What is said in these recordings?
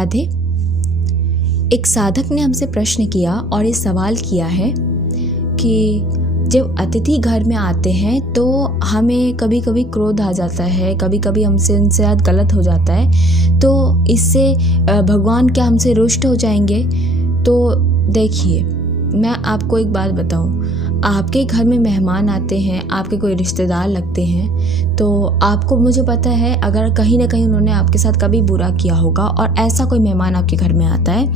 राधे। एक साधक ने हमसे प्रश्न किया और ये सवाल किया है कि जब अतिथि घर में आते हैं तो हमें कभी कभी क्रोध आ जाता है, कभी कभी हमसे उनसे साथ गलत हो जाता है, तो इससे भगवान क्या हमसे रुष्ट हो जाएंगे? तो देखिए, मैं आपको एक बात बताऊं, आपके घर में मेहमान आते हैं, आपके कोई रिश्तेदार लगते हैं, तो आपको, मुझे पता है, अगर कहीं ना कहीं उन्होंने आपके साथ कभी बुरा किया होगा और ऐसा कोई मेहमान आपके घर में आता है,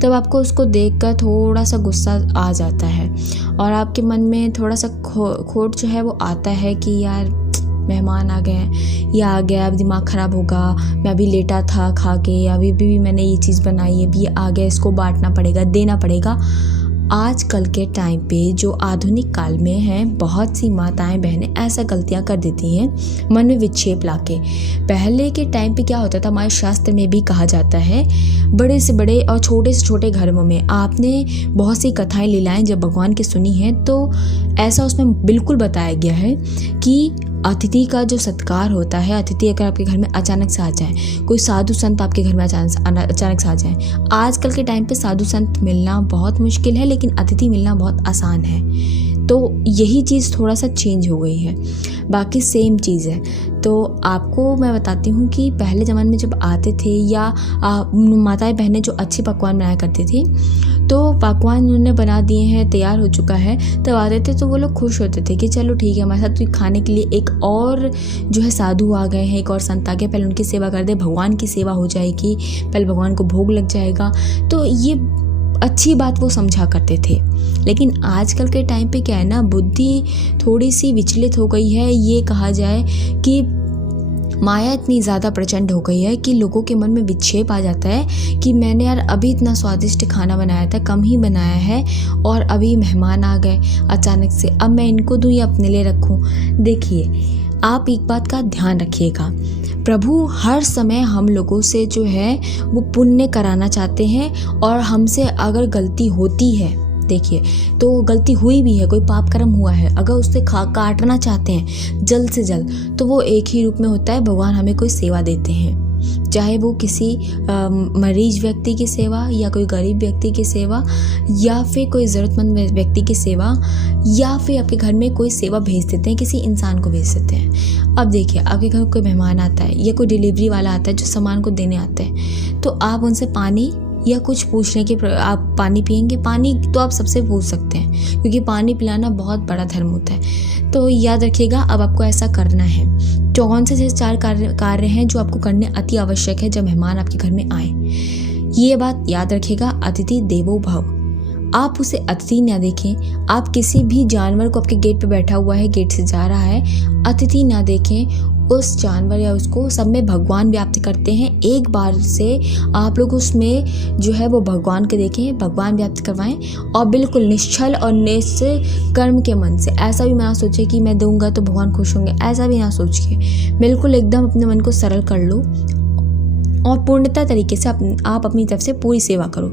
तब आपको उसको देखकर थोड़ा सा गुस्सा आ जाता है और आपके मन में थोड़ा सा खोट जो है वो आता है कि यार मेहमान आ गए, ये आ गया, अब दिमाग ख़राब होगा, मैं अभी लेटा था खा के, अभी भी मैंने ये चीज़ बनाई है, अभी ये आ गया, इसको बांटना पड़ेगा, देना पड़ेगा। आजकल के टाइम पे जो आधुनिक काल में हैं, बहुत सी माताएं बहनें ऐसा गलतियां कर देती हैं मन में विक्षेप लाके। पहले के टाइम पे क्या होता था, हमारे शास्त्र में भी कहा जाता है, बड़े से बड़े और छोटे से छोटे घरों में आपने बहुत सी कथाएं लीलाएं जब भगवान की सुनी हैं, तो ऐसा उसमें बिल्कुल बताया गया है कि अतिथि का जो सत्कार होता है, अतिथि अगर आपके घर में अचानक से आ जाए, कोई साधु संत आपके घर में अचानक से आ जाए। आजकल के टाइम पे साधु संत मिलना बहुत मुश्किल है, लेकिन अतिथि मिलना बहुत आसान है। तो यही चीज़ थोड़ा सा चेंज हो गई है, बाकी सेम चीज़ है। तो आपको मैं बताती हूँ कि पहले ज़माने में जब आते थे या माताएं बहनें जो अच्छे पकवान बनाया करती थी, तो पकवान उन्होंने बना दिए हैं, तैयार हो चुका है, तब आते थे तो वो लोग खुश होते थे कि चलो ठीक है, हमारे साथ खाने के लिए एक और जो है साधु आ गए हैं, एक और संत आ गए, पहले उनकी सेवा कर दे, भगवान की सेवा हो जाएगी, पहले भगवान को भोग लग जाएगा। तो ये अच्छी बात वो समझा करते थे। लेकिन आजकल के टाइम पे क्या है ना, बुद्धि थोड़ी सी विचलित हो गई है। ये कहा जाए कि माया इतनी ज़्यादा प्रचंड हो गई है कि लोगों के मन में विक्षेप आ जाता है कि मैंने यार अभी इतना स्वादिष्ट खाना बनाया था, कम ही बनाया है, और अभी मेहमान आ गए अचानक से, अब मैं इनको दूँ या अपने लिए रखूँ। देखिए, आप एक बात का ध्यान रखिएगा, प्रभु हर समय हम लोगों से जो है वो पुण्य कराना चाहते हैं, और हमसे अगर गलती होती है, देखिए, तो गलती हुई भी है, कोई पाप कर्म हुआ है, अगर उससे काटना चाहते हैं जल्द से जल्द, तो वो एक ही रूप में होता है, भगवान हमें कोई सेवा देते हैं, चाहे वो किसी मरीज व्यक्ति की सेवा, या कोई गरीब व्यक्ति की सेवा, या फिर कोई ज़रूरतमंद व्यक्ति की सेवा, या फिर आपके घर में कोई सेवा भेज देते हैं, किसी इंसान को भेज देते हैं। अब देखिए, आपके घर कोई मेहमान आता है या कोई डिलीवरी वाला आता है जो सामान को देने आता है, तो आप उनसे पानी या कुछ पूछने के, आप पानी पियेंगे? पानी तो आप सबसे पूछ सकते हैं, क्योंकि पानी पिलाना बहुत बड़ा धर्म होता है। तो याद रखिएगा, अब आपको ऐसा करना है। कौन से 4 कार्य हैं जो आपको करने अति आवश्यक है जब मेहमान आपके घर में आए? ये बात याद रखिएगा, अतिथि देवो भव। आप उसे अतिथि ना देखें। आप किसी भी जानवर को, आपके गेट पे बैठा हुआ है, गेट से जा रहा है, अतिथि ना देखें। उस जानवर या उसको, सब में भगवान व्याप्त करते हैं। एक बार से आप लोग उसमें जो है वो भगवान के देखें, भगवान व्याप्त करवाएं, और बिल्कुल निश्चल और निष्कर्म के मन से। ऐसा भी ना सोचे कि मैं दूंगा तो भगवान खुश होंगे, ऐसा भी ना सोच के, बिल्कुल एकदम अपने मन को सरल कर लो और पूर्णता तरीके से आप अपनी तरफ से पूरी सेवा करो।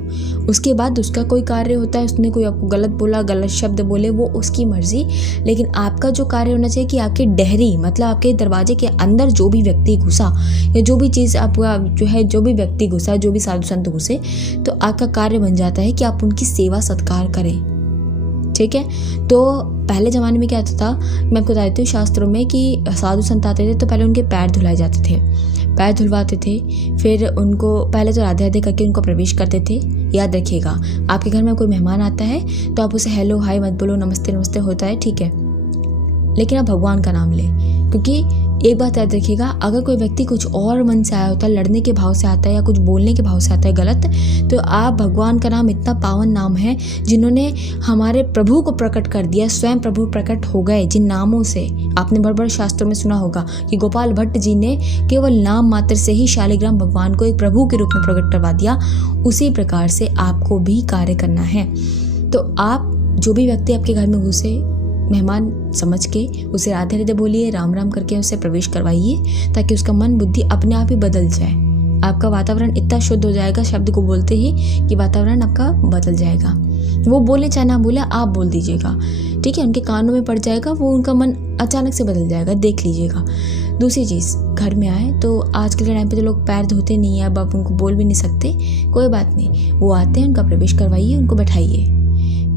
उसके बाद उसका कोई कार्य होता है, उसने कोई आपको गलत बोला, गलत शब्द बोले, वो उसकी मर्जी, लेकिन आपका जो कार्य होना चाहिए कि आपके डेहरी, मतलब आपके दरवाजे के अंदर जो भी व्यक्ति घुसा, या जो भी चीज़ आपका जो है, जो भी व्यक्ति घुसा, जो भी साधु संत घुसे, तो आपका कार्य बन जाता है कि आप उनकी सेवा सत्कार करें। ठीक है। तो पहले ज़माने में क्या होता था, मैं आपको बता देती हूँ, शास्त्रों में कि साधु संत आते थे तो पहले उनके पैर धुलाए जाते थे, पैर धुलवाते थे, फिर उनको पहले तो राधे राधे करके उनको प्रवेश करते थे। याद रखिएगा, आपके घर में कोई मेहमान आता है तो आप उसे हेलो हाय मत बोलो, नमस्ते नमस्ते होता है, ठीक है, लेकिन आप भगवान का नाम लें। क्योंकि एक बात याद रखिएगा, अगर कोई व्यक्ति कुछ और मन से आया होता है, लड़ने के भाव से आता है या कुछ बोलने के भाव से आता है गलत, तो आप, भगवान का नाम इतना पावन नाम है, जिन्होंने हमारे प्रभु को प्रकट कर दिया, स्वयं प्रभु प्रकट हो गए जिन नामों से। आपने बड़े बड़े शास्त्रों में सुना होगा कि गोपाल भट्ट जी ने केवल नाम मात्र से ही शालिग्राम भगवान को एक प्रभु के रूप में प्रकट करवा दिया। उसी प्रकार से आपको भी कार्य करना है। तो आप, जो भी व्यक्ति आपके घर में घुसे, मेहमान समझ के उसे राधे राधे बोलिए, राम राम करके उसे प्रवेश करवाइए, ताकि उसका मन बुद्धि अपने आप ही बदल जाए। आपका वातावरण इतना शुद्ध हो जाएगा शब्द को बोलते ही कि वातावरण आपका बदल जाएगा। वो बोले चाहे ना बोले, आप बोल दीजिएगा, ठीक है, उनके कानों में पड़ जाएगा, वो उनका मन अचानक से बदल जाएगा, देख लीजिएगा। दूसरी चीज़, घर में आए तो आजकल के टाइम पे तो लोग पैर धोते नहीं है, अब आप उनको बोल भी नहीं सकते, कोई बात नहीं, वो आते हैं, उनका प्रवेश करवाइए, उनको बैठाइए,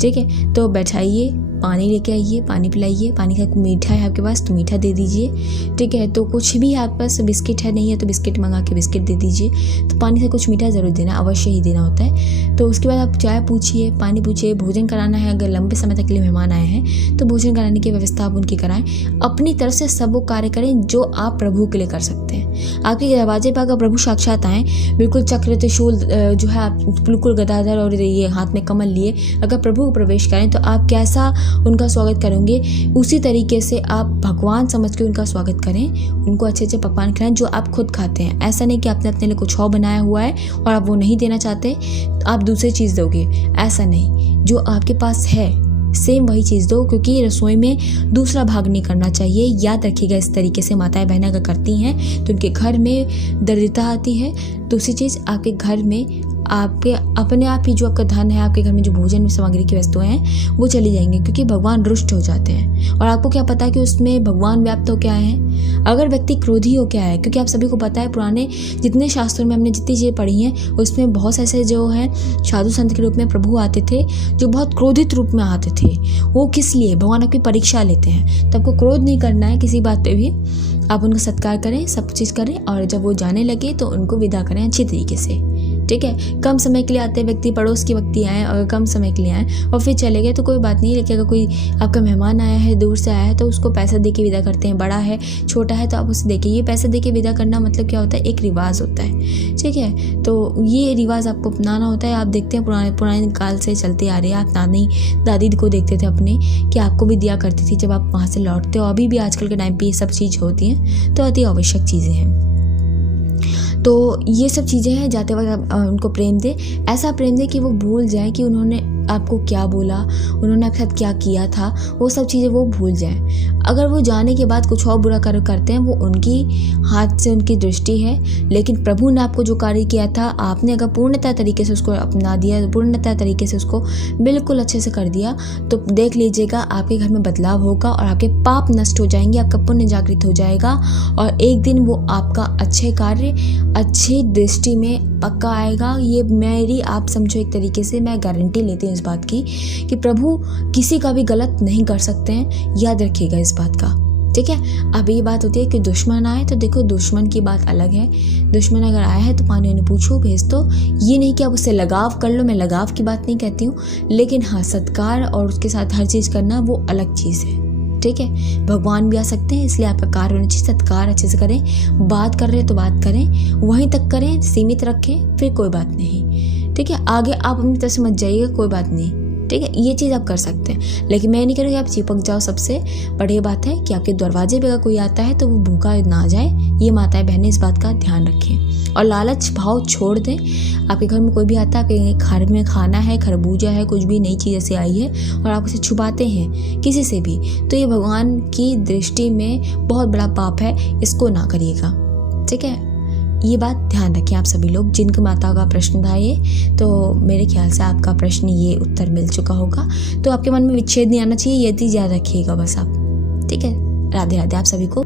ठीक है। तो बैठाइए, पानी लेके आइए, पानी पिलाइए, पानी का मीठा है आपके पास तो मीठा दे दीजिए, ठीक है। तो कुछ भी आपके पास बिस्किट है, नहीं है तो बिस्किट मंगा के बिस्किट दे दीजिए। तो पानी से कुछ मीठा ज़रूर देना, अवश्य ही देना होता है। तो उसके बाद आप चाय पूछिए, पानी पूछिए, भोजन कराना है, अगर लंबे समय तक के लिए मेहमान आए हैं तो भोजन कराने की व्यवस्था आप उनकी कराएं। अपनी तरफ से सब वो कार्य करें जो आप प्रभु के लिए कर सकते हैं। आपके दरवाजे पर अगर प्रभु साक्षात आएँ, बिल्कुल चक्र त्रिशूल जो है, आप बिल्कुल गदाधर और ये हाथ में कमल लिए अगर प्रभु को प्रवेश करें तो आप कैसा उनका स्वागत करेंगे, उसी तरीके से आप भगवान समझ के उनका स्वागत करें। उनको अच्छे अच्छे पकवान खिलाएं जो आप खुद खाते हैं। ऐसा नहीं कि आपने अपने लिए कुछ और बनाया हुआ है और आप वो नहीं देना चाहते तो आप दूसरी चीज़ दोगे, ऐसा नहीं। जो आपके पास है सेम वही चीज़ दो, क्योंकि रसोई में दूसरा भाग नहीं करना चाहिए। याद रखिएगा, इस तरीके से माताएं बहनें अगर करती हैं तो उनके घर में दरिद्रता आती है। दूसरी चीज़, आपके घर में आपके अपने आप ही जो आपका धन है, आपके घर में जो भोजन सामग्री की वस्तुएं हैं वो चली जाएंगी, क्योंकि भगवान रुष्ट हो जाते हैं। और आपको क्या पता है कि उसमें भगवान व्याप्त हो क्या है, अगर व्यक्ति क्रोधी हो क्या है। क्योंकि आप सभी को पता है, पुराने जितने शास्त्रों में हमने जितनी चीज़ें पढ़ी हैं उसमें बहुत से ऐसे जो है साधु संत के रूप में प्रभु आते थे, जो बहुत क्रोधित रूप में आते थे। वो किस लिए? भगवान आपकी परीक्षा लेते हैं। तो आपको क्रोध नहीं करना है किसी बात पर भी, आप उनका सत्कार करें, सब चीज़ करें, और जब वो जाने लगे तो उनको विदा करें अच्छी तरीके से, ठीक है। कम समय के लिए आते व्यक्ति, पड़ोस के व्यक्ति आए और कम समय के लिए आए और फिर चले गए तो कोई बात नहीं। लेकिन अगर कोई आपका मेहमान आया है, दूर से आया है, तो उसको पैसा दे के विदा करते हैं। बड़ा है, छोटा है, तो आप उसे देखिए। ये पैसा दे के विदा करना मतलब क्या होता है? एक रिवाज होता है, ठीक है। तो ये रिवाज आपको अपनाना होता है। आप देखते हैं पुराने काल से चलते आ रहे हैं। आप नानी दादी को देखते थे अपने, कि आपको भी दिया करती थी जब आप वहाँ से लौटते हो। अभी भी आजकल के टाइम पर ये सब चीज़ होती हैं, तो अति आवश्यक चीज़ें हैं। तो ये सब चीज़ें हैं, जाते वक्त आप उनको प्रेम दें, ऐसा प्रेम दें कि वो भूल जाएं कि उन्होंने आपको क्या बोला, उन्होंने आपके साथ क्या किया था, वो सब चीज़ें वो भूल जाएं। अगर वो जाने के बाद कुछ और बुरा कार्य करते हैं, वो उनकी हाथ से उनकी दृष्टि है, लेकिन प्रभु ने आपको जो कार्य किया था, आपने अगर पूर्णतः तरीके से उसको अपना दिया, पूर्णतः तरीके से उसको बिल्कुल अच्छे से कर दिया, तो देख लीजिएगा आपके घर में बदलाव होगा और आपके पाप नष्ट हो जाएंगे, आपका पुण्य जागृत हो जाएगा और एक दिन वो आपका अच्छे कार्य, अच्छी दृष्टि में पक्का आएगा। ये मेरी, आप समझो एक तरीके से मैं गारंटी लेती हूँ इस बात की कि प्रभु किसी का भी गलत नहीं कर सकते हैं। याद रखिएगा इस बात का, ठीक है। अब ये बात होती है कि दुश्मन आए तो देखो, दुश्मन की बात अलग है। दुश्मन अगर आया है तो पानी उन्हें पूछो, भेज दो। ये नहीं कि आप उससे लगाव कर लो, मैं लगाव की बात नहीं कहती हूँ, लेकिन हाँ, सत्कार और उसके साथ हर चीज़ करना वो अलग चीज़ है, ठीक है। भगवान भी आ सकते हैं, इसलिए आपका कार्य होना चाहिए, सत्कार अच्छे से करें। बात कर रहे हैं तो बात करें, वहीं तक करें, सीमित रखें, फिर कोई बात नहीं, ठीक है। आगे आप अपनी तरफ से मत जाइएगा, कोई बात नहीं, ठीक है। ये चीज़ आप कर सकते हैं, लेकिन मैं नहीं करूँगी आप चिपक जाओ। सबसे बड़ी बात है कि आपके दरवाजे पे अगर कोई आता है तो वो भूखा ना जाए। ये माताएं बहनें इस बात का ध्यान रखें और लालच भाव छोड़ दें। आपके घर में कोई भी आता है, आपके घर में खाना है, खरबूजा है, कुछ भी नई चीज़ ऐसे आई है और आप उसे छुपाते हैं किसी से भी, तो ये भगवान की दृष्टि में बहुत बड़ा पाप है। इसको ना करिएगा, ठीक है। ये बात ध्यान रखें आप सभी लोग। जिनके माता का प्रश्न था ये, तो मेरे ख्याल से आपका प्रश्न ये उत्तर मिल चुका होगा। तो आपके मन में विच्छेद नहीं आना चाहिए, ये चीज़ याद रखिएगा बस आप, ठीक है। राधे राधे आप सभी को।